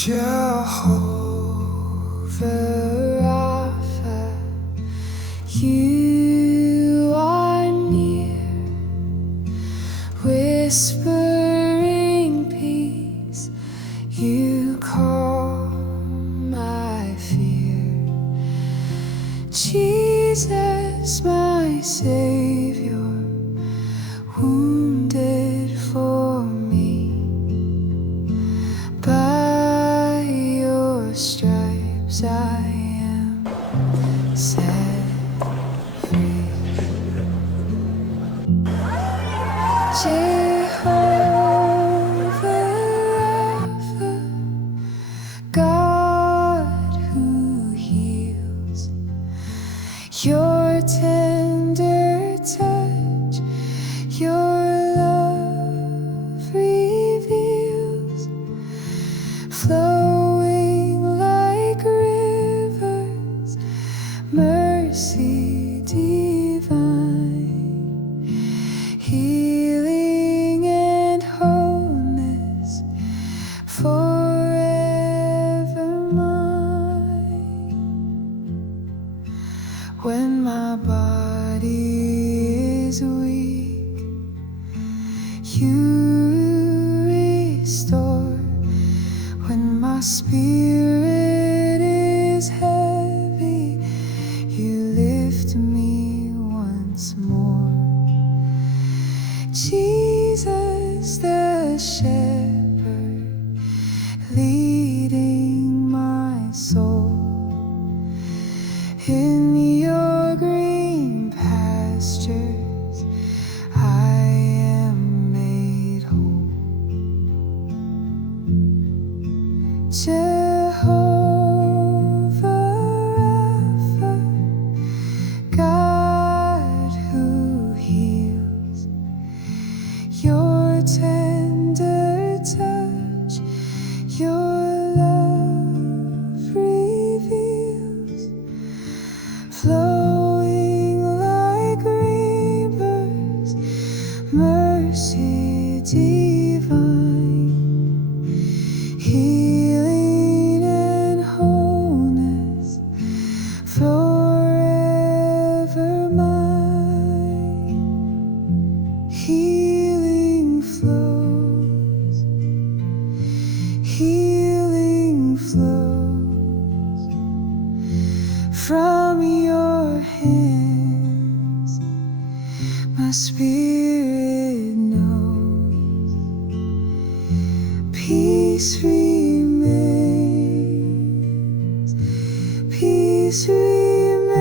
Jehovah Rapha, you are near, whispering peace. You calm my fear. Jesus, my Savior, wounded for me. By your stripes I am set free. Jehovah Rapha, God who heals, your tender touch, your love reveals, flowing like rivers, mercy divine, healing and wholeness forever mine. When my body is weak, you restore. When my spirit is heavy, you lift me once more. Jesus the shepherd, leading my soul in your green pastures, I am made whole. Jehovah Rapha, God who heals, your tender touch, your love reveals, flowing like rivers, mercy divine, healing and wholeness forever mine. Healing flows, healing flows from your hands. My spirit knows peace remains, peace remains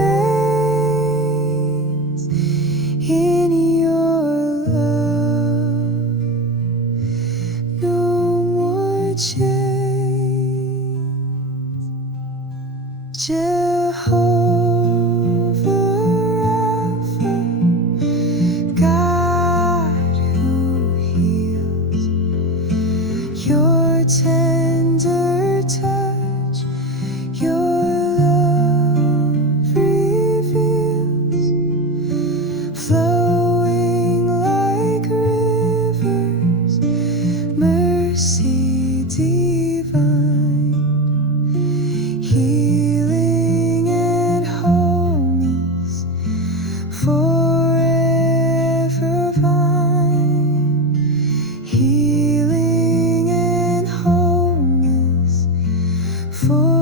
in your love. No more chains. Jehovah Rapha, God who heals, your tender touch, your love reveals, flowing like rivers, mercy divine, healing and wholeness forever mine. Healing and wholeness forever.